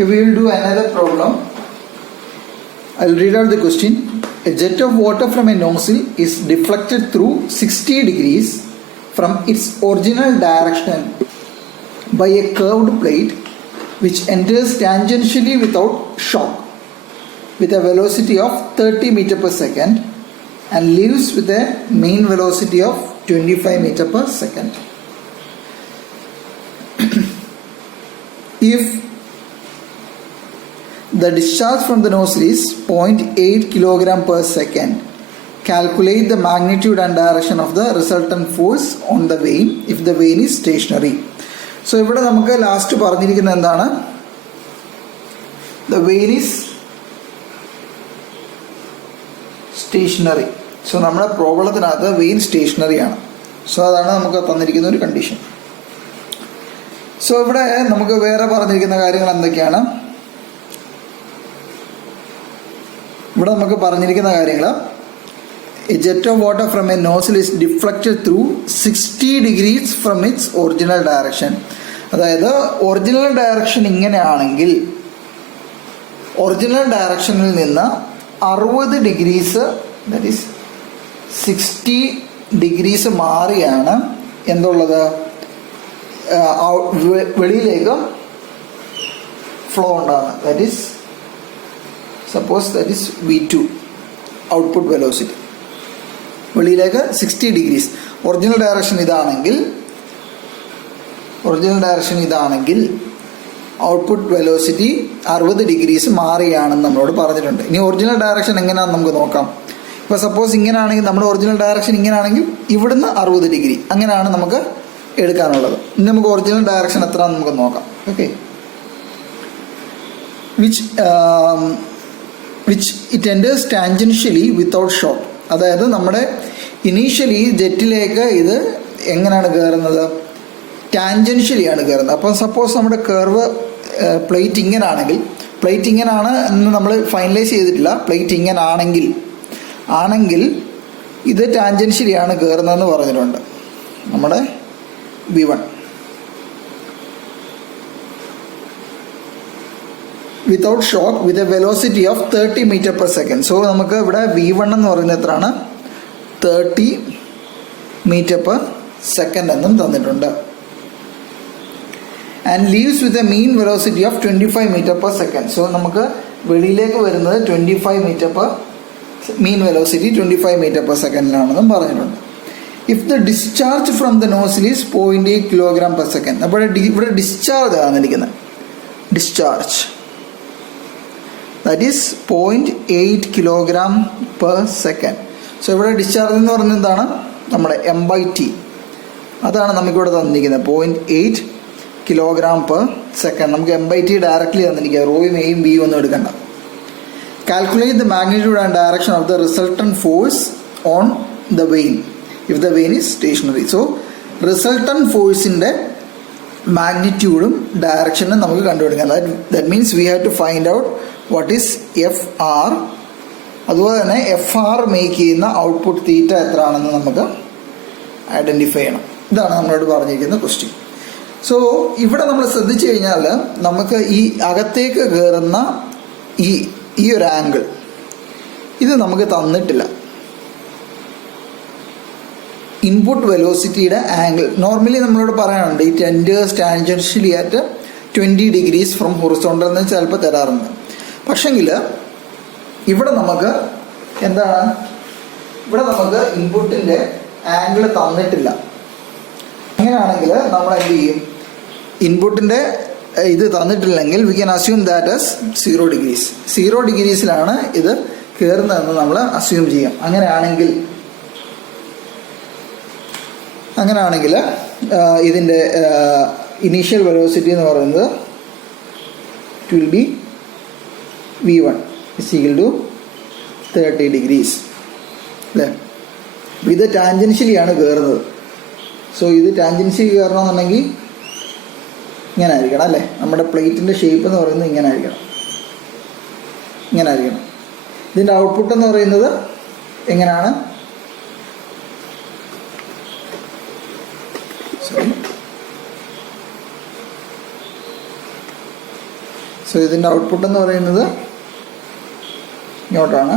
Okay, we will do another problem. I will read out the question. A jet of water from a nozzle is deflected through 60 degrees from its original direction by a curved plate which enters tangentially without shock with a velocity of 30 meter per second and leaves with a mean velocity of 25 meter per second. If the discharge from the nozzle is 0.8 kilogram per second, calculate the magnitude and direction of the resultant force on the vane if the vane is stationary. So ഇവിടെ നമുക്ക് last പറഞ്ഞിരിക്കുന്നത് എന്താണ്? The vane is stationary. So നമ്മുടെ പ്രോബ്ലത്തിനകത്ത് vein stationery ആണ്. So അതാണ് നമുക്ക് തന്നിരിക്കുന്ന ഒരു കണ്ടീഷൻ. സോ ഇവിടെ നമുക്ക് വേറെ പറഞ്ഞിരിക്കുന്ന കാര്യങ്ങൾ എന്തൊക്കെയാണ്? ഇവിടെ നമുക്ക് പറഞ്ഞിരിക്കുന്ന കാര്യങ്ങൾ, A jet of water from A nozzle is deflected through 60 degrees from its original direction. അതായത് ഒറിജിനൽ ഡയറക്ഷൻ ഇങ്ങനെയാണെങ്കിൽ ഒറിജിനൽ ഡയറക്ഷനിൽ നിന്ന് 60 ഡിഗ്രീസ്, ദാറ്റ് ഈസ് 60 ഡിഗ്രീസ് മാറിയാണ് എന്തുള്ളത്, വെളിയിലേക്ക് ഫ്ലോ ഉണ്ടാകുന്നത്. That is suppose that is V2 output velocity. വെളിയിലേക്ക് 60 degrees. Original direction ഇതാണെങ്കിൽ output velocity 60 degrees മാറിയാണെന്ന് നമ്മളോട് പറഞ്ഞിട്ടുണ്ട്. ഇനി ഒറിജിനൽ ഡയറക്ഷൻ എങ്ങനെയാണെന്ന് നമുക്ക് നോക്കാം. ഇപ്പോൾ സപ്പോസ് ഇങ്ങനെയാണെങ്കിൽ, നമ്മുടെ ഒറിജിനൽ ഡയറക്ഷൻ ഇങ്ങനെയാണെങ്കിൽ ഇവിടുന്ന് 60 ഡിഗ്രി അങ്ങനെയാണ് നമുക്ക് എടുക്കാനുള്ളത്. ഇനി നമുക്ക് ഒറിജിനൽ ഡയറക്ഷൻ എത്രയാണെന്ന് നമുക്ക് നോക്കാം. Okay, which it enters tangentially without shock. അതായത് നമ്മുടെ ഇനീഷ്യലി ജെറ്റിലേക്ക് ഇത് എങ്ങനെയാണ് കയറുന്നത്? ടാൻജൻഷ്യലിയാണ് കയറുന്നത്. അപ്പം സപ്പോസ് നമ്മുടെ കർവ് പ്ലേറ്റ് ഇങ്ങനാണെങ്കിൽ, പ്ലേറ്റ് ഇങ്ങനാണ് എന്ന് നമ്മൾ ഫൈനലൈസ് ചെയ്തിട്ടില്ല, പ്ലേറ്റ് ഇങ്ങനാണെങ്കിൽ ഇത് ടാൻജൻഷ്യലിയാണ് കയറുന്നതെന്ന് പറഞ്ഞിട്ടുണ്ട് നമ്മുടെ V1. Without shock with a velocity of 30 meter per second. So നമുക്ക് ഇവിടെ V1 എന്ന് പറയുന്നത് എത്രയാണ്? 30 മീറ്റർ പെർ സെക്കൻഡ് എന്നും തന്നിട്ടുണ്ട്. And leaves with a mean velocity of 25 metre per second. So നമുക്ക് വെളിയിലേക്ക് വരുന്നത് 25 metre per mean velocity 25 metre per സെക്കൻഡിലാണെന്നും പറഞ്ഞിട്ടുണ്ട്. If the discharge from the nozzle is 0.8 kilogram per second. അപ്പോൾ ഇവിടെ ഡിസ്ചാർജ് ആണെന്നിരിക്കുന്നത്, discharge that is 0.8 kilogram per second. So ഇവിടെ discharge എന്ന് പറയുന്നത് എന്താണ്? നമ്മുടെ M/T അതാണ് നമുക്കിവിടെ തന്നിരിക്കുന്നത്, 0.8 കിലോഗ്രാം പെർ സെക്കൻഡ്. നമുക്ക് M/T ഡയറക്റ്റ്ലി തന്നിരിക്കുക, റോയും എയും ബിയും ഒന്നും എടുക്കണ്ട. Calculate the magnitude and direction of the resultant force on the vane if the vane is stationary. So resultant ഫോഴ്സിൻ്റെ മാഗ്നിറ്റ്യൂഡും ഡയറക്ഷനും നമുക്ക് കണ്ടുപിടിക്കാം. That means we have to find out what is FR. അതുപോലെ തന്നെ FR മേക്ക് ചെയ്യുന്ന output theta എത്രയാണെന്ന് നമുക്ക് ഐഡൻറ്റിഫൈ ചെയ്യണം. ഇതാണ് നമ്മളോട് പറഞ്ഞിരിക്കുന്ന ക്വസ്റ്റ്യൻ. സോ ഇവിടെ നമ്മൾ ശ്രദ്ധിച്ചു കഴിഞ്ഞാൽ നമുക്ക് ഈ അകത്തേക്ക് കയറുന്ന ഈ ഒരു ആംഗിൾ ഇത് നമുക്ക് തന്നിട്ടില്ല. ഇൻപുട്ട് വെലോസിറ്റിയുടെ ആംഗിൾ നോർമലി നമ്മളോട് പറയാനുണ്ട്, it enters tangentially at 20 degrees from horizontal എന്ന് ചിലപ്പോൾ തരാറുണ്ട്. പക്ഷെങ്കിൽ ഇവിടെ നമുക്ക് എന്താണ്, ഇവിടെ നമുക്ക് ഇൻപുട്ടിൻ്റെ ആംഗിൾ തന്നിട്ടില്ല. അങ്ങനെയാണെങ്കിൽ നമ്മൾ എന്ത് ചെയ്യും? ഇൻപുട്ടിൻ്റെ ഇത് തന്നിട്ടില്ലെങ്കിൽ we can assume that as 0 degrees. 0 ഡിഗ്രീസിലാണ് ഇത് കയറുന്നതെന്ന് നമ്മൾ അസ്യൂം ചെയ്യാം. അങ്ങനെയാണെങ്കിൽ ഇതിൻ്റെ ഇനീഷ്യൽ വെലോസിറ്റി എന്ന് പറയുന്നത് it will be V1 is equal to 30 degrees അല്ലേ? ഇത് ടാൻജൻഷ്യലി ആണ് കയറുന്നത്. സോ ഇത് ടാൻജൻഷ്യലി കയറണമെന്നുണ്ടെങ്കിൽ ഇങ്ങനെ ആയിരിക്കണം അല്ലേ? നമ്മുടെ പ്ലേറ്റിൻ്റെ ഷേപ്പ് എന്ന് പറയുന്നത് ഇങ്ങനെ ആയിരിക്കണം. ഇതിൻ്റെ ഔട്ട്പുട്ട് എന്ന് പറയുന്നത് എങ്ങനെയാണ്? സോ ഇതിൻ്റെ ഔട്ട്പുട്ട് എന്ന് പറയുന്നത് ഇങ്ങോട്ടാണ്.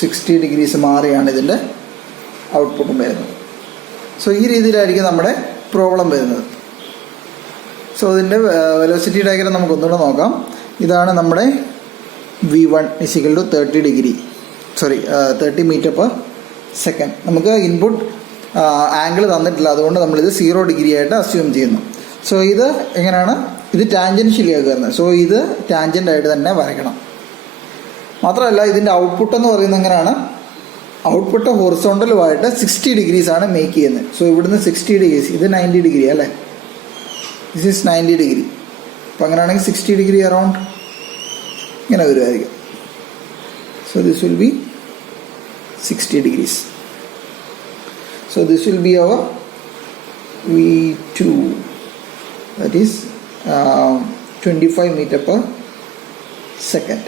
60 ഡിഗ്രീസ് മാറിയാണ് ഇതിൻ്റെ ഔട്ട്പുട്ടും വരുന്നത്. സോ ഈ രീതിയിലായിരിക്കും നമ്മുടെ പ്രോബ്ലം വരുന്നത്. സോ ഇതിൻ്റെ വെലോസിറ്റി ഡയഗ്രം നമുക്കൊന്നുകൂടെ നോക്കാം. ഇതാണ് നമ്മുടെ V1 = 30 degree 30 meter per second. നമുക്ക് ഇൻപുട്ട് ആംഗിൾ തന്നിട്ടില്ല, അതുകൊണ്ട് നമ്മളിത് 0 ഡിഗ്രി ആയിട്ട് അസ്യൂം ചെയ്യുന്നു. സോ ഇത് എങ്ങനെയാണ്, ഇത് ടാൻജൻഷ്യലിയാണ് കയറുന്നത്. സോ ഇത് ടാൻജൻ്റായിട്ട് തന്നെ വരയ്ക്കണം. മാത്രമല്ല ഇതിൻ്റെ ഔട്ട്പുട്ട് എന്ന് പറയുന്നത് എങ്ങനെയാണ്, ഔട്ട്പുട്ട് ഹൊറിസോണ്ടലുമായിട്ട് 60 ഡിഗ്രീസാണ് മേക്ക് ചെയ്യുന്നത്. സോ ഇവിടുന്ന് 60 ഡിഗ്രീസ്, ഇത് 90 ഡിഗ്രി അല്ലേ, ദിസ് ഈസ് 90 ഡിഗ്രി. അപ്പോൾ അങ്ങനെയാണെങ്കിൽ 60 ഡിഗ്രി അറൗണ്ട് ഇങ്ങനെ വരുമായിരിക്കും. So this will be 60 degrees. So this will be our V2, that is 25 metre per second.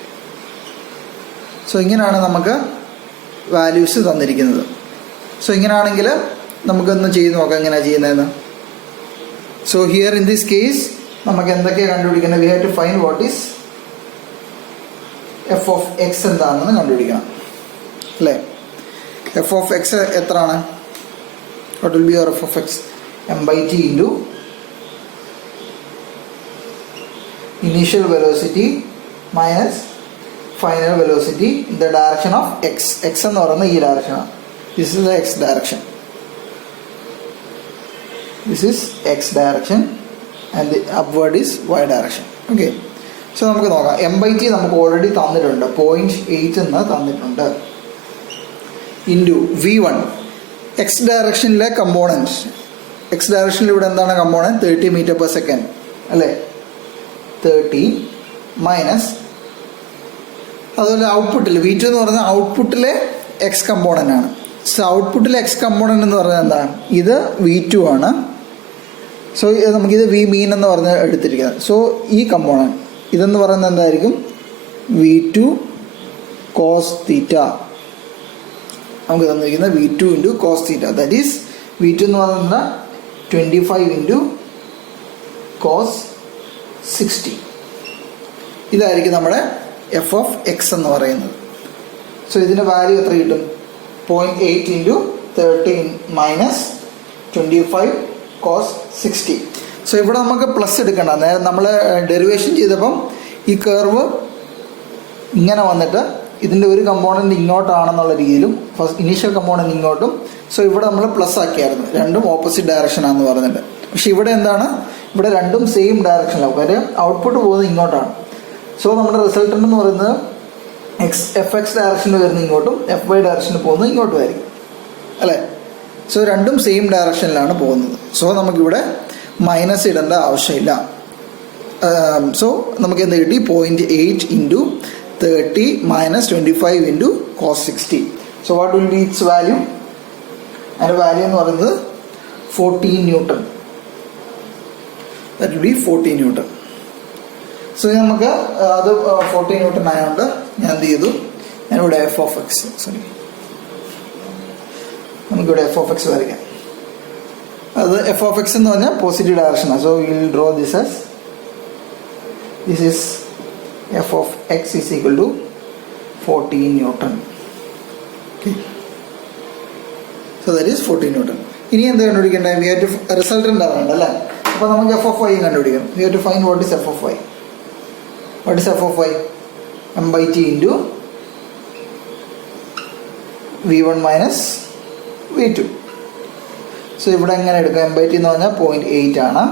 So ഇങ്ങനെയാണ് നമുക്ക് വാല്യൂസ് തന്നിരിക്കുന്നത്. സോ ഇങ്ങനെയാണെങ്കിൽ നമുക്കൊന്ന് ചെയ്ത് നോക്കാം എങ്ങനെയാണ് ചെയ്യുന്നതെന്ന്. So here in this case നമുക്ക് എന്തൊക്കെയാണ് കണ്ടുപിടിക്കുന്നത്, we have to find what is F of X എന്താണെന്ന് കണ്ടുപിടിക്കണം അല്ലേ. എഫ് ഓഫ് എക്സ് എത്രയാണ്, what will be your F of X, m/t into initial velocity minus final velocity in the direction of X. X എന്ന് പറയുന്നത് ഈ ഡയറക്ഷനാണ്. This is the X direction, this is X direction and the upward is Y direction. Okay, so നമുക്ക് നോക്കാം. m/t നമുക്ക് already തന്നിട്ടുണ്ട്, 0.8 എന്ന് തന്നിട്ടുണ്ട്. ഇൻറ്റു V1 എക്സ് ഡയറക്ഷനിലെ കമ്പോണൻറ്റ്. എക്സ് ഡയറക്ഷനിൽ ഇവിടെ എന്താണ് കമ്പോണൻറ്റ്, 30 മീറ്റർ പെർ സെക്കൻഡ് അല്ലേ. 30 മൈനസ് അതുപോലെ ഔട്ട്പുട്ടിൽ V2 എന്ന് പറയുന്നത് ഔട്ട്പുട്ടിലെ എക്സ് കമ്പോണൻ്റ് ആണ്. സോ ഔട്ട്പുട്ടിലെ എക്സ് കമ്പോണൻ്റ് എന്ന് പറയുന്നത് എന്താണ്, ഇത് V2 ആണ്. സോ നമുക്കിത് V മീൻ എന്ന് പറഞ്ഞ് എടുത്തിരിക്കുന്നത്. സോ ഈ കമ്പോണൻറ്റ് ഇതെന്ന് പറയുന്നത് എന്തായിരിക്കും, V2 കോസ് തീറ്റ. നമുക്ക് തന്നിരിക്കുന്നത് V2 into cos theta, that is V2 എന്ന് പറയുന്നത് 25 ഇൻറ്റു കോസ് 60. ഇതായിരിക്കും നമ്മുടെ എഫ് ഓഫ് എക്സ് എന്ന് പറയുന്നത്. സോ ഇതിൻ്റെ വാല്യൂ എത്ര കിട്ടും, 0.8 ഇൻറ്റു 13 മൈനസ് 25 കോസ് 60. സോ ഇവിടെ നമുക്ക് പ്ലസ് എടുക്കണ്ട, നേരെ നമ്മൾ ഡെറിവേഷൻ ചെയ്തപ്പം ഈ കർവ് ഇങ്ങനെ വന്നിട്ട് ഇതിൻ്റെ ഒരു കമ്പോണൻറ്റ് ഇങ്ങോട്ടാണെന്നുള്ള രീതിയിലും ഫസ്റ്റ് ഇനീഷ്യൽ കമ്പോണൻറ്റ് ഇങ്ങോട്ടും. സോ ഇവിടെ നമ്മൾ പ്ലസ് ആക്കിയായിരുന്നു, രണ്ടും ഓപ്പോസിറ്റ് ഡയറക്ഷനാണെന്ന് പറഞ്ഞിട്ട്. പക്ഷെ ഇവിടെ എന്താണ്, ഇവിടെ രണ്ടും സെയിം ഡയറക്ഷനിലാണ്, കാര്യം ഔട്ട്പുട്ട് പോകുന്നത് ഇങ്ങോട്ടാണ്. സോ നമ്മുടെ റിസൾട്ടൻ്റ് എന്ന് പറയുന്നത് എഫ് എക്സ് ഡയറക്ഷനിൽ വരുന്നത് ഇങ്ങോട്ടും, എഫ് വൈ ഡയറക്ഷനിൽ പോകുന്നത് ഇങ്ങോട്ടും ആയിരിക്കും അല്ലേ. സോ രണ്ടും സെയിം ഡയറക്ഷനിലാണ് പോകുന്നത്. സോ നമുക്കിവിടെ മൈനസ് ഇടേണ്ട ആവശ്യമില്ല. സോ നമുക്ക് എന്ത് കിട്ടി, 0.8 into 30 minus 25 into cos 60. So what will be its value, അതിൻ്റെ വാല്യൂ എന്ന് പറയുന്നത് 14 newton. That will be 14 newton. So നമുക്ക് അത് 14 ന്യൂട്ടൺ ആയതുകൊണ്ട് ഞാൻ എന്ത് ചെയ്തു, ഞാനിവിടെ എഫ് ഓഫ് എക്സ് നമുക്കിവിടെ എഫ് ഓഫ് എക്സ് വരയ്ക്കാം. അത് എഫ് ഓഫ് എക്സ് എന്ന് പറഞ്ഞാൽ പോസിറ്റീവ് ഡയറക്ഷനാണ്. So will draw this as, this is F of X is equal to 14 newton. Okay, so that is 14 newton. ഇനി എന്ത് കണ്ടുപിടിക്കേണ്ടത്, വി ഹാവ് ടു റിസൾട്ടൻ്റ് അറിയണ്ട അല്ലേ. അപ്പോൾ നമുക്ക് എഫ് ഓഫ് വൈ കണ്ടുപിടിക്കാം. We have to find what is F of Y. What is F of Y, m/t into V1 minus V2. So ഇവിടെ എങ്ങനെ എടുക്കാം, m/t എന്ന് പറഞ്ഞാൽ 0.8 ആണ്.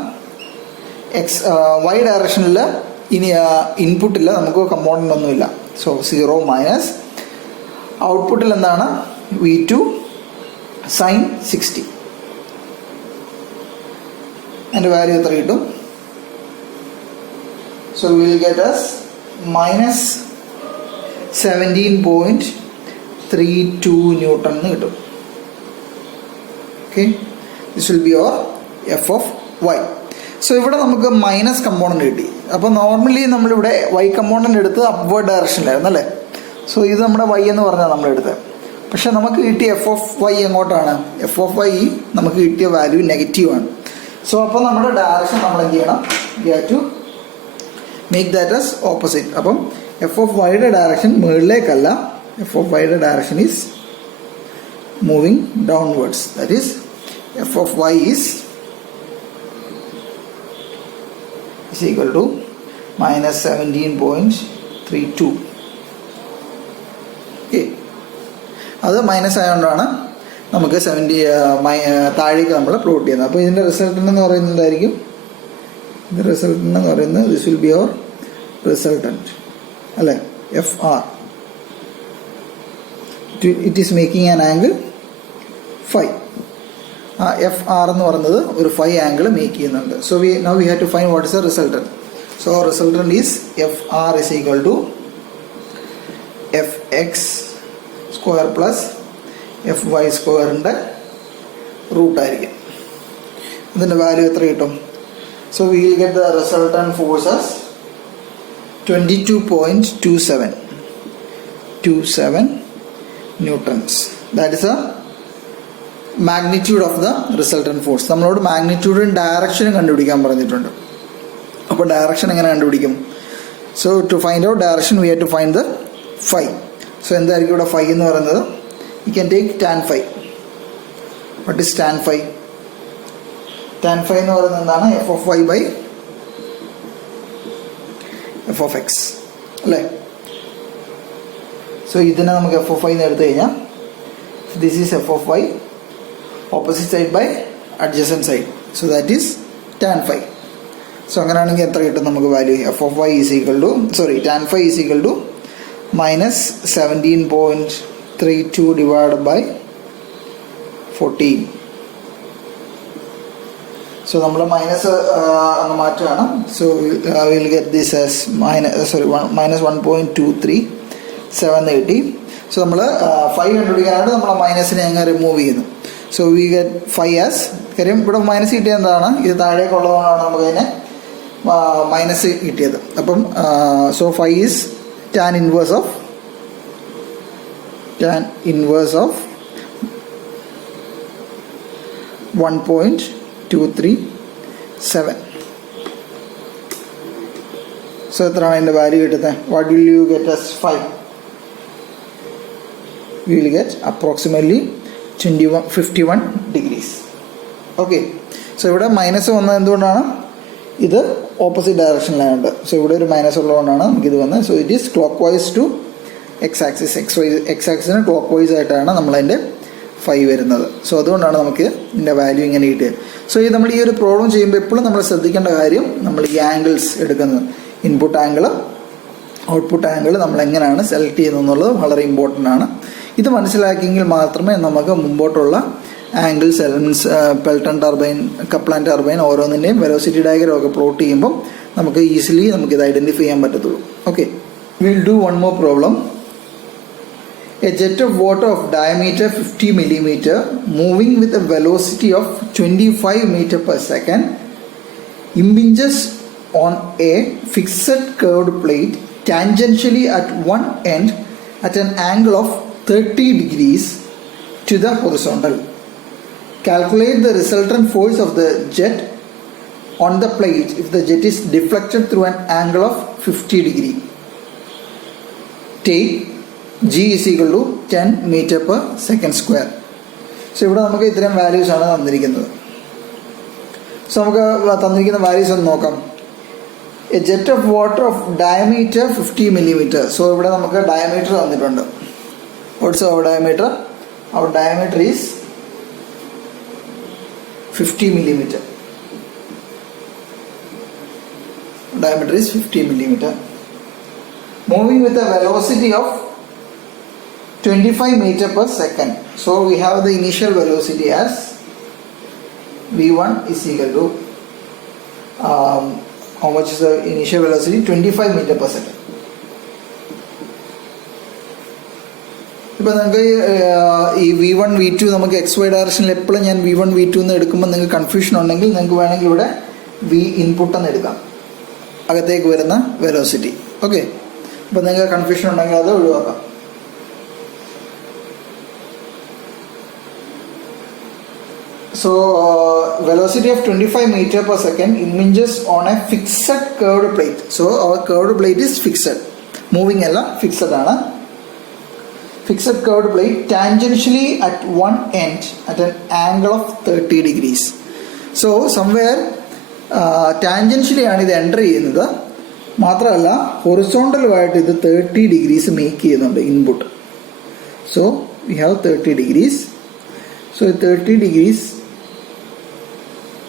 എക്സ് വൈ ഡയറക്ഷനിൽ ഇനി ഇൻപുട്ടില്ല, നമുക്ക് കമ്പോണൻ്റ് ഒന്നുമില്ല. സോ 0 മൈനസ് ഔട്ട്പുട്ടിൽ എന്താണ്, V2 സൈൻ 60. അതിൻ്റെ വാല്യൂ എത്ര കിട്ടും, so will get as minus 17.32 newton എന്ന് കിട്ടും. Okay, this will be your F of Y. So ഇവിടെ നമുക്ക് മൈനസ് കമ്പോണൻ്റ് കിട്ടി. അപ്പോൾ നോർമലി നമ്മളിവിടെ വൈ കമ്പോണൻ്റ് എടുത്ത് അപ്വേർഡ് ഡയറക്ഷനിലായിരുന്നു അല്ലേ. സോ ഇത് നമ്മുടെ വൈ എന്ന് പറഞ്ഞാൽ നമ്മളെടുത്തത്. പക്ഷെ നമുക്ക് കിട്ടിയ എഫ് ഓഫ് വൈ എങ്ങോട്ടാണ്, എഫ് ഓഫ് വൈ നമുക്ക് കിട്ടിയ വാല്യൂ നെഗറ്റീവാണ്. സോ അപ്പോൾ നമ്മുടെ ഡയറക്ഷൻ നമ്മൾ എന്ത് ചെയ്യണം, we have to make that as opposite. അപ്പം എഫ് ഓഫ് വൈയുടെ ഡയറക്ഷൻ മുകളിലേക്കല്ല, എഫ് ഓഫ് വൈയുടെ direction is moving downwards. That is F of Y is equal to minus 17.32. Okay, അത് മൈനസ് ആയതുകൊണ്ടാണ് നമുക്ക് 70 താഴേക്ക് നമ്മൾ പ്ലോട്ട് ചെയ്യുന്നത്. അപ്പോൾ ഇതിൻ്റെ റിസൾട്ടൻ്റ് എന്ന് പറയുന്നത് എന്തായിരിക്കും? ഇതിൻ്റെ റിസൾട്ടൻ്റ് എന്ന് പറയുന്നത് this will be our resultant അല്ലേ, F R. It is making an angle 5. ആ എഫ് ആർ എന്ന് പറയുന്നത് ഒരു 5 ആംഗിൾ മേക്ക് ചെയ്യുന്നുണ്ട്. So now we have to find what is the resultant. So resultant is F R is equal to F X square plus F Y സ്ക്വയറിൻ്റെ റൂട്ടായിരിക്കും. ഇതിൻ്റെ value എത്ര കിട്ടും? So we will get the resultant forces 22.27 newtons. That is A magnitude of the resultant force. നമ്മളോട് മാഗ്നിറ്റ്യൂഡും ഡയറക്ഷനും കണ്ടുപിടിക്കാൻ പറഞ്ഞിട്ടുണ്ട്. അപ്പോൾ ഡയറക്ഷൻ എങ്ങനെ കണ്ടുപിടിക്കും? So to find out direction we have to find the phi. So എന്തായിരിക്കും ഇവിടെ ഫൈ എന്ന് പറയുന്നത്? You can take tan phi. What is tan phi? Tan phi എന്ന് പറയുന്നത് എന്താണ്? F of Y by F of X അല്ലേ. So ഇതിനെ നമുക്ക് എഫ് ഓഫ് വൈ എന്ന് എടുത്തു കഴിഞ്ഞാൽ this is F of Y opposite side by adjacent side. So that is tan phi. So അങ്ങനെയാണെങ്കിൽ എത്ര കിട്ടും നമുക്ക് value? F of Y is equal to tan phi is equal to minus 17.32 divided by 14. So നമ്മൾ minus അങ്ങ് മാറ്റുകയാണ്. So will get this as minus 1.23780. So നമ്മൾ 5 കണ്ടുപിടിക്കാനായിട്ട് നമ്മൾ മൈനസിനെ അങ്ങ് റിമൂവ് ചെയ്യുന്നു. സോ വി ഗെറ്റ് 5 ആസ്, കാര്യം ഇവിടെ മൈനസ് കിട്ടിയത് എന്താണ്? ഇത് താഴേക്കുള്ളതുകൊണ്ടാണ് നമുക്കതിനെ മൈനസ് കിട്ടിയത്. അപ്പം so 5 is tan inverse of 1.237. So എത്രയാണ് അതിൻ്റെ വാല്യൂ കിട്ടുന്നത്? What will you get as 5? We will get approximately 51 degrees. Okay, so ഇവിടെ മൈനസ് വന്നത് എന്തുകൊണ്ടാണ്? ഇത് ഓപ്പോസിറ്റ് ഡയറക്ഷനിലായുണ്ട്. സോ ഇവിടെ ഒരു മൈനസ് ഉള്ളതുകൊണ്ടാണ് നമുക്കിത് വന്നത്. So it is clockwise to X axis. X ആക്സിന് ക്ലോക്ക് വൈസ് ആയിട്ടാണ് നമ്മളതിൻ്റെ 5 വരുന്നത്. സോ അതുകൊണ്ടാണ് നമുക്ക് ഇതിൻ്റെ വാല്യൂ ഇങ്ങനെ കിട്ടിയത്. സോ ഈ നമ്മൾ ഈ ഒരു പ്രോബ്ലം ചെയ്യുമ്പോൾ എപ്പോഴും നമ്മൾ ശ്രദ്ധിക്കേണ്ട കാര്യം, നമ്മൾ ഈ ആംഗിൾസ് എടുക്കുന്നത്, ഇൻപുട്ട് ആംഗിൾ ഔട്ട്പുട്ട് ആംഗിൾ നമ്മൾ എങ്ങനെയാണ് സെലക്ട് ചെയ്യുന്നത് എന്നുള്ളത് വളരെ ഇമ്പോർട്ടൻ്റ് ആണ്. ഇത് മനസ്സിലാക്കിയെങ്കിൽ മാത്രമേ നമുക്ക് മുമ്പോട്ടുള്ള angles, elements, Pelton turbine, Kaplan turbine ഓരോന്നിൻ്റെയും വെലോസിറ്റി ഡയഗ്രം ഒക്കെ പ്ലോട്ട് ചെയ്യുമ്പോൾ നമുക്ക് ഈസിലി നമുക്കിത് ഐഡൻറ്റിഫൈ ചെയ്യാൻ പറ്റത്തുള്ളൂ. Okay, will do one more problem. A jet of water of diameter 50 millimeter moving with a velocity of 25 meter per second impinges on a fixed curved plate tangentially at one end at an angle of 30 degrees to the horizontal. Calculate the resultant force of the jet on the plate if the jet is deflected through an angle of 50 degree. Take G is equal to 10 meter per second square. So ഇവിടെ നമുക്ക് ഇത്രയും values ആണ് തന്നിരിക്കുന്നത്. So നമുക്ക് തന്നിരിക്കുന്ന values ഒന്ന് നോക്കാം. A jet of water of diameter 50 millimeter. So ഇവിടെ നമുക്ക് ഡയമീറ്റർ തന്നിട്ടുണ്ട്. What's our diameter? Our diameter is 50 millimeter. Diameter is 50 millimeter. Moving with a velocity of 25 meter per second. So we have the initial velocity as v1 is equal to how much is the initial velocity? 25 meter per second. ഇപ്പോൾ നിങ്ങൾക്ക് ഈ V1 V2 നമുക്ക് XY ഡയറക്ഷനിൽ എപ്പോഴും ഞാൻ V1 V2 എന്ന് എടുക്കുമ്പോൾ നിങ്ങൾക്ക് കൺഫ്യൂഷൻ ഉണ്ടെങ്കിൽ നിങ്ങൾക്ക് വേണമെങ്കിൽ ഇവിടെ V ഇൻപുട്ട് എന്ന് എടുക്കാം, അകത്തേക്ക് വരുന്ന വെലോസിറ്റി. ഓക്കെ, അപ്പോൾ നിങ്ങൾക്ക് കൺഫ്യൂഷൻ ഉണ്ടെങ്കിൽ അത് ഒഴിവാക്കാം. So velocity of 25 meter per second impinges on a fixed curved plate. So our curved plate is fixed. Moving alla fixed aana. Fixed curved plate tangentially at one end at an angle of 30 degrees. So somewhere tangentially ആണ് ഇത് enter ചെയ്യുന്നത്. മാത്രമല്ല ഹൊറിസോണ്ടലുമായിട്ട് ഇത് 30 degrees make ചെയ്യുന്നുണ്ട് input. So we have 30 degrees. So 30 degrees.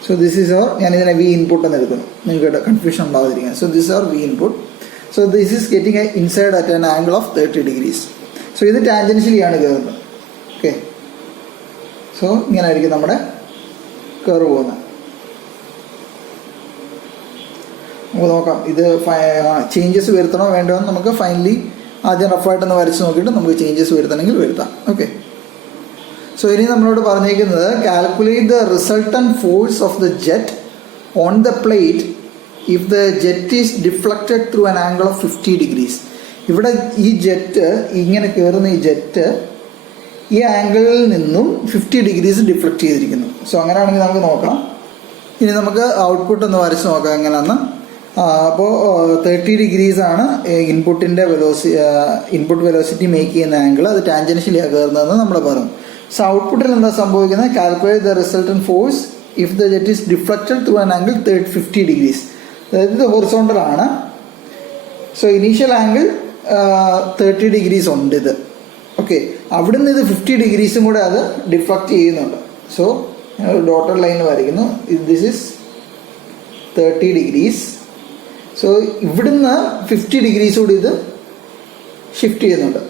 So this is our, ഞാനിതിനെ V input എന്ന് എടുക്കുന്നു, നിങ്ങൾക്ക് കൺഫ്യൂഷൻ ഉണ്ടാകാതിരിക്കാൻ. So this are V input. So this is getting inside at an angle of 30 degrees. So ഇത് tangentially ആണ് കയറുന്നത്. Okay, so ഇങ്ങനെ ആയിരിക്കും നമ്മുടെ കർവ് പോകുന്നത്. നമുക്ക് നോക്കാം ഇത് ചേഞ്ചസ് വരുത്തണോ വേണ്ടോ എന്ന് നമുക്ക് ഫൈനലി ആദ്യം റഫായിട്ടൊന്ന് വരച്ച് നോക്കിയിട്ട് നമുക്ക് ചേഞ്ചസ് വരുത്തണമെങ്കിൽ വരുത്താം. ഓക്കെ, സോ ഇനി നമ്മളോട് പറഞ്ഞിരിക്കുന്നത് calculate the resultant force of the jet on the plate if the jet is deflected through an angle of 50 degrees. ഇവിടെ ഈ ജെറ്റ് ഇങ്ങനെ കയറുന്ന ഈ ജെറ്റ് ഈ ആംഗിളിൽ നിന്നും 50 ഡിഗ്രീസ് ഡിഫ്ലക്റ്റ് ചെയ്തിരിക്കുന്നു. സോ അങ്ങനെയാണെങ്കിൽ നമുക്ക് നോക്കാം. ഇനി നമുക്ക് ഔട്ട്പുട്ട് ഒന്ന് വരച്ച് നോക്കാം എങ്ങനെയാണെന്ന്. അപ്പോൾ 30 ഡിഗ്രീസ് ആണ് ഇൻപുട്ട് വെലോസിറ്റി മേക്ക് ചെയ്യുന്ന ആംഗിൾ. അത് ടാൻജൻഷ്യലിയാണ് കയറുന്നതെന്ന് നമ്മൾ പറഞ്ഞു. സോ ഔട്ട്പുട്ടിൽ എന്താ സംഭവിക്കുന്നത്? Calculate the resultant force if the jet is deflected through an angle 50 degrees. അതായത് ഇത് ഹൊറിസോണ്ടൽ ആണ്. സോ ഇനീഷ്യൽ ആംഗിൾ 30 ഡിഗ്രീസ് ഉണ്ട് ഇത്. ഓക്കെ, അവിടുന്ന് ഇത് 50 ഡിഗ്രീസും കൂടെ അത് ഡിഫ്ലക്റ്റ് ചെയ്യുന്നുണ്ട്. സോ ഡോട്ടഡ് ലൈൻ വരയ്ക്കുന്നു. This is 30 degrees. സോ ഇവിടുന്ന് 50 ഡിഗ്രീസ് കൂടി ഇത് ഷിഫ്റ്റ് ചെയ്യുന്നുണ്ട്.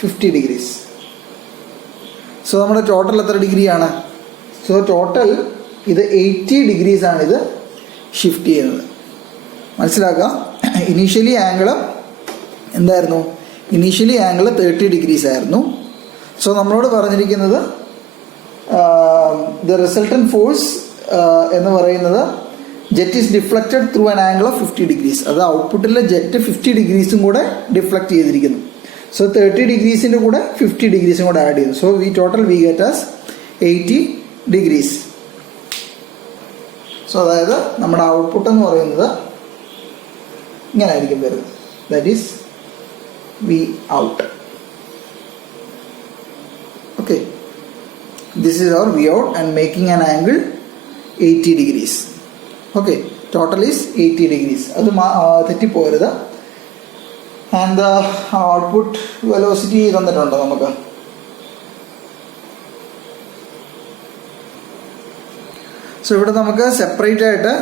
50 ഡിഗ്രീസ്. സോ നമ്മുടെ ടോട്ടൽ എത്ര ഡിഗ്രിയാണ്? സോ ടോട്ടൽ ഇത് 80 ഡിഗ്രീസ് ആണ് ഇത് ഷിഫ്റ്റ് ചെയ്യുന്നത്. മനസ്സിലാക്കുക, ഇനീഷ്യലി ആംഗിൾ എന്തായിരുന്നു? ഇനീഷ്യലി ആംഗിൾ 30 ഡിഗ്രീസ് ആയിരുന്നു. സോ നമ്മളോട് പറഞ്ഞിരിക്കുന്നത് ദ റിസൾട്ടൻറ്റ് ഫോഴ്സ് എന്ന് പറയുന്നത് jet is deflected through an angle of 50 degrees. അത് ഔട്ട്പുട്ടിലെ ജെറ്റ് 50 ഡിഗ്രീസും കൂടെ ഡിഫ്ലക്റ്റ് ചെയ്തിരിക്കുന്നു. സോ 30 ഡിഗ്രീസിൻ്റെ കൂടെ 50 ഡിഗ്രീസും കൂടെ ആഡ് ചെയ്യുന്നു. So we total we get as 80 degrees. So അതായത് നമ്മുടെ ഔട്ട്പുട്ട് എന്ന് പറയുന്നത് ഇങ്ങനെ ആയിരിക്കും വരുന്നത്. That is V out. Okay, this is our V out and making an angle 80 degrees. Okay, total is 80 degrees. അത് തെറ്റിപ്പോരുത്. ആൻഡ് ദ ഔട്ട്പുട്ട് വെലോസിറ്റി തന്നിട്ടുണ്ടോ നമുക്ക്? സോ ഇവിടെ നമുക്ക് സെപ്പറേറ്റ് ആയിട്ട്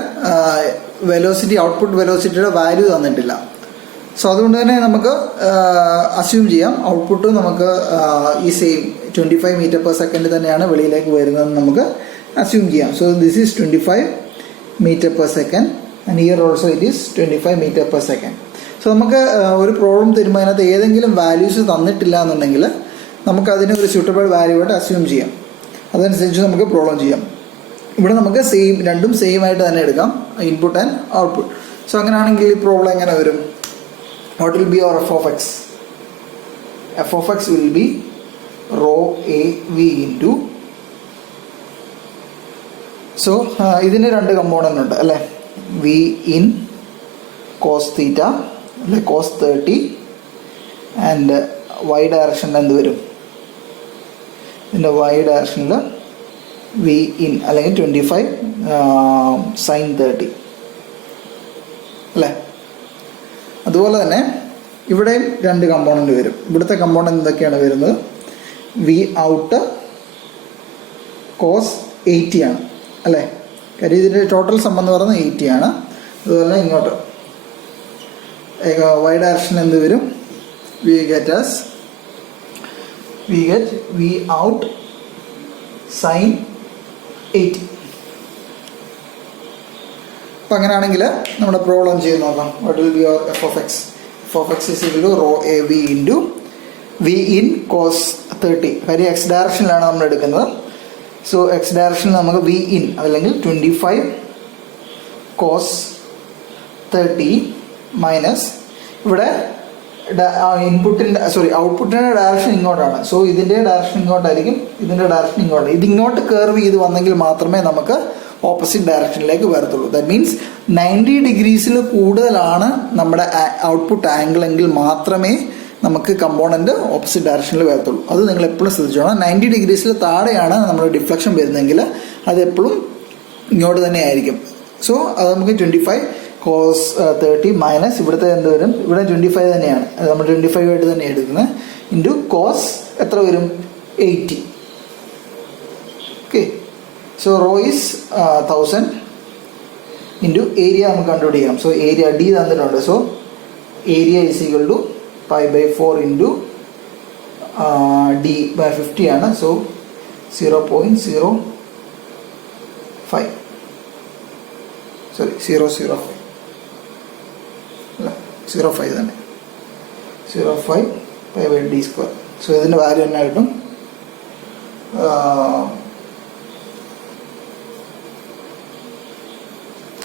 വെലോസിറ്റി, ഔട്ട്പുട്ട് വെലോസിറ്റിയുടെ വാല്യൂ തന്നിട്ടില്ല. സോ അതുകൊണ്ട് തന്നെ നമുക്ക് അസ്യൂം ചെയ്യാം ഔട്ട്പുട്ട് നമുക്ക് ഈ സെയിം 25 മീറ്റർ പെർ സെക്കൻഡ് തന്നെയാണ് വെളിയിലേക്ക് വരുന്നതെന്ന് നമുക്ക് അസ്യൂം ചെയ്യാം. So this is 25 metre per second and here also it is 25 metre per second. So നമുക്ക് ഒരു പ്രോബ്ലം തരുമ്പോൾ അതിനകത്ത് ഏതെങ്കിലും വാല്യൂസ് തന്നിട്ടില്ല എന്നുണ്ടെങ്കിൽ നമുക്കതിനെ ഒരു സ്യൂട്ടബിൾ വാല്യൂ ആയിട്ട് അസ്യൂം ചെയ്യാം. അതനുസരിച്ച് നമുക്ക് പ്രോബ്ലം ചെയ്യാം. ഇവിടെ നമുക്ക് സെയിം, രണ്ടും സെയിം ആയിട്ട് തന്നെ എടുക്കാം, ഇൻപുട്ട് ആൻഡ് ഔട്ട്പുട്ട്. സോ അങ്ങനെയാണെങ്കിൽ ഈ പ്രോബ്ലം എങ്ങനെ വരും? What will be our F of X? F of X will be rho A V into. So ഇതിന് രണ്ട് കമ്പോണൻ്റ് ഉണ്ട് അല്ലേ? വി ഇൻ കോസ് തീറ്റ അല്ലെ കോസ് 30 ആൻഡ് വൈ ഡയറക്ഷനിൽ എന്ത് വരും? ഇതിൻ്റെ വൈ ഡയറക്ഷനിൽ വി ഇൻ അല്ലെങ്കിൽ 25 സൈൻ 30 അല്ലേ? അതുപോലെ തന്നെ ഇവിടെയും രണ്ട് കമ്പോണൻ്റ് വരും. ഇവിടുത്തെ കമ്പോണൻ്റ് എന്തൊക്കെയാണ് വരുന്നത്? വി ഔട്ട് കോസ് 80 ആണ് അല്ലേ? കാര്യം ഇതിൻ്റെ ടോട്ടൽ സം എന്ന് പറയുന്നത് 80 ആണ്. അതുപോലെ ഇങ്ങോട്ട് വൈ ഡയറക്ഷൻ എന്ത് വരും? We get V out sine 80. അപ്പം അങ്ങനെയാണെങ്കിൽ നമ്മുടെ പ്രോബ്ലം ചെയ്ത് നോക്കാം. What will be your F of X? F of X is equal to rho A V into V in cos 30. കാര്യം എക്സ് ഡയറക്ഷനിലാണ് നമ്മൾ എടുക്കുന്നത്. സോ എക്സ് ഡയറക്ഷനിൽ നമുക്ക് വി ഇൻ അതല്ലെങ്കിൽ 25 കോസ് 30 മൈനസ് ഇവിടെ ഇൻപുട്ടിൻ്റെ ഔട്ട്പുട്ടിൻ്റെ ഡയറക്ഷൻ ഇങ്ങോട്ടാണ്. സോ ഇതിൻ്റെ ഡയറക്ഷൻ ഇങ്ങോട്ടായിരിക്കും, ഇതിൻ്റെ ഡയറക്ഷൻ ഇങ്ങോട്ട്. ഇതിങ്ങോട്ട് കർവ് ചെയ്ത് വന്നെങ്കിൽ മാത്രമേ നമുക്ക് ഓപ്പോസിറ്റ് ഡയറക്ഷനിലേക്ക് വരത്തുള്ളൂ. ദാറ്റ് മീൻസ് 90 ഡിഗ്രീസിൽ കൂടുതലാണ് നമ്മുടെ ഔട്ട്പുട്ട് ആംഗിൾ എങ്കിൽ മാത്രമേ നമുക്ക് കമ്പോണൻറ്റ് ഓപ്പോസിറ്റ് ഡയറക്ഷനിൽ വരത്തുള്ളൂ. അത് നിങ്ങൾ എപ്പോഴും ശ്രദ്ധിച്ചോണം. 90 ഡിഗ്രീസിൽ താഴെയാണ് നമ്മുടെ ഡിഫ്ലക്ഷൻ വരുന്നതെങ്കിൽ അത് എപ്പോഴും ഇങ്ങോട്ട് തന്നെ ആയിരിക്കും. സോ അത് നമുക്ക് 25 cos 30 മൈനസ് ഇവിടുത്തെ എന്ത് വരും, ഇവിടെ 25 തന്നെയാണ്, അത് നമ്മൾ 25 ആയിട്ട് തന്നെ എടുക്കുന്നത്, ഇൻറ്റു കോസ് എത്ര വരും, 80. Okay. So rho is 1000 into area നമുക്ക് കണ്ടുപിടിക്കാം. സോ ഏരിയ ഡി തന്നിട്ടുണ്ട്. So area is equal to π/4 into D by 50 ആണ്. സോ 0.05 സോറി 0.05 അല്ല 0.5 തന്നെ, 0.5 π/d². സോ ഇതിൻ്റെ വാല്യൂ തന്നെ കിട്ടും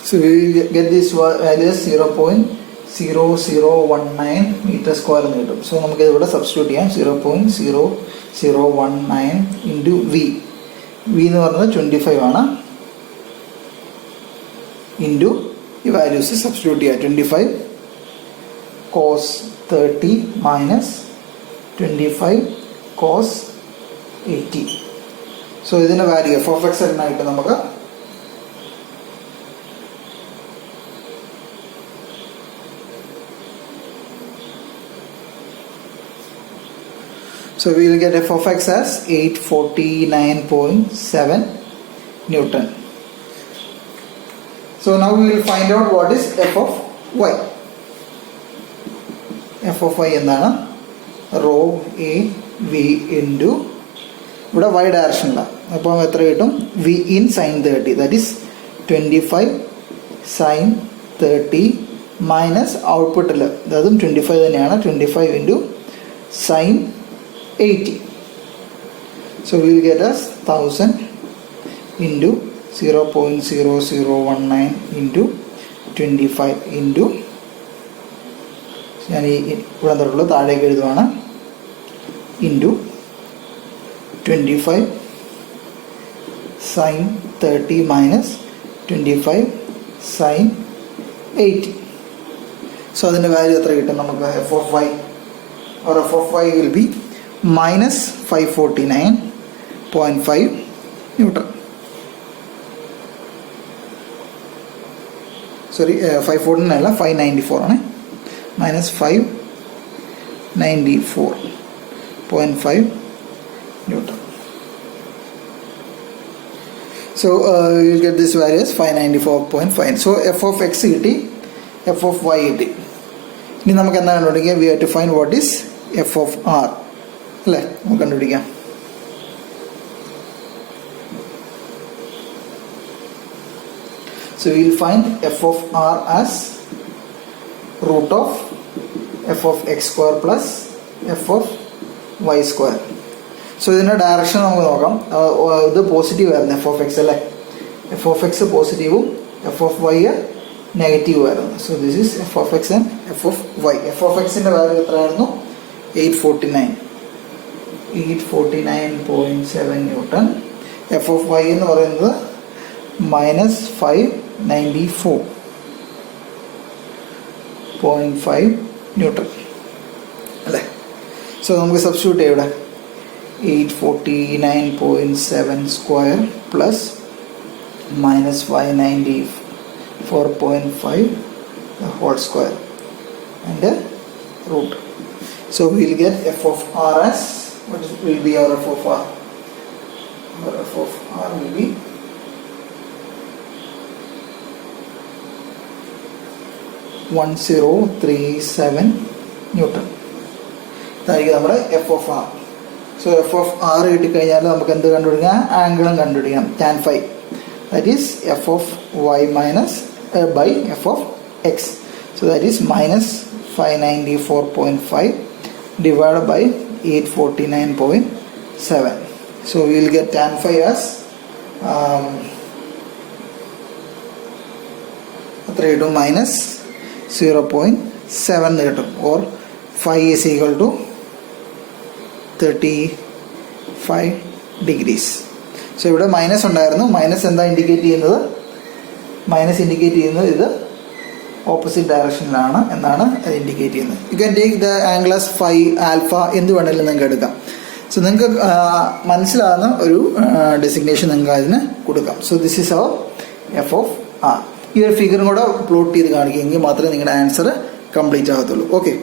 so we will get this value as 0.0019 meter square എന്ന് കിട്ടും. സോ നമുക്ക് ഇവിടെ സബ്സ്റ്റിറ്റ്യൂട്ട് ചെയ്യാം. 0.0019 ഇൻറ്റു വി എന്ന് പറയുന്നത് 25 ആണ്, ഇൻറ്റു ഈ വാല്യൂസ് സബ്സ്റ്റിറ്റ്യൂട്ട് ചെയ്യുക. 25 cos 30 മൈനസ് 25 cos 80. സോ ഇതിൻ്റെ വാല്യൂ എഫ് ഓഫ് എക്സ് എന്നായിട്ട് നമുക്ക് so we will get f of x as 849.7 Newton. So now we will find out what is f of y. f of y എന്താണ്, rho A V into ഇവിടെ y ഡയറക്ഷനിലാണ്. അപ്പോൾ എത്ര കിട്ടും, V in sine 30, that is 25 sine 30 minus ഔട്ട്പുട്ടിൽ അതും 25 തന്നെയാണ്, 25 into sine 80. So we will get as 1000 into 0.0019 into 25 into ഞാൻ ഇവിടെ തൊട്ടുള്ള താഴേക്ക് എഴുതുവാണ്, into 25 sine 30 minus 25 sine 80. So അതിൻ്റെ വാല്യൂ എത്ര കിട്ടും നമുക്ക്, F of Y or f of y will be minus 549.5 Newton. Sorry, 549 അല്ല 594 ആണ്, minus 594.5 Newton. So you will get this value as 594.5. So f of x കിട്ടി, f of y കിട്ടി. ഇനി നമുക്ക് എന്താ കണ്ടുപിടിക്കുക, we have to find what is f of r അല്ലേ, നമുക്ക് കണ്ടുപിടിക്കാം. So we will find f of r as root of f of x square plus f of y square. So ഇതിൻ്റെ direction നമുക്ക് നോക്കാം. ഇത് പോസിറ്റീവ് ആയിരുന്നു F of X അല്ലേ, F of X പോസിറ്റീവും എഫ് ഓഫ് വൈ നെഗറ്റീവ് ആയിരുന്നു. So this is F of X and F of Y. F of എക്സിൻ്റെ value എത്രയായിരുന്നു, 849.7 ന്യൂട്ടൺ. എഫ് ഓഫ് വൈ എന്ന് പറയുന്നത് മൈനസ് 594.5 ന്യൂട്ടൺ അല്ലേ. സോ നമുക്ക് സബ്സ്റ്റിറ്റ്യൂട്ട് ചെയ്യാം ഇവിടെ, 849.7 square plus minus 594.5 whole square and a root. So we will get f of r as, what will be our f of r? Our f of r will be 1037 Newton. ഇതായിരിക്കും നമ്മുടെ F of R. So F of R കിട്ടിക്കഴിഞ്ഞാൽ നമുക്ക് എന്ത് കണ്ടുപിടിക്കാം, ആംഗിളും കണ്ടുപിടിക്കാം, tan phi. That is f of y minus by f of x. So that is minus 594.5 divided by 849.7. So we will get tan phi as minus 0.7 or phi is equal to 35 degrees. So ഇവിടെ minus ഉണ്ടായിരുന്നു. Minus എന്താ indicate ചെയ്യുന്നത്? Minus indicate ചെയ്യുന്നത് ഇത് opposite ഡയറക്ഷനിലാണ് എന്നാണ് അത് indicate ചെയ്യുന്നത്. You can take the angle as phi, alpha, എന്ത് വേണമെങ്കിലും നിങ്ങൾക്ക് എടുക്കാം. സോ നിങ്ങൾക്ക് മനസ്സിലാകുന്ന ഒരു ഡെസിഗ്നേഷൻ നിങ്ങൾക്ക് അതിന് കൊടുക്കാം. So this is our F of R. ഈ ഒരു ഫിഗറും കൂടെ പ്ലോട്ട് ചെയ്ത് കാണിക്കുമെങ്കിൽ മാത്രമേ നിങ്ങളുടെ ആൻസർ കംപ്ലീറ്റ് ആകത്തുള്ളൂ. ഓക്കെ.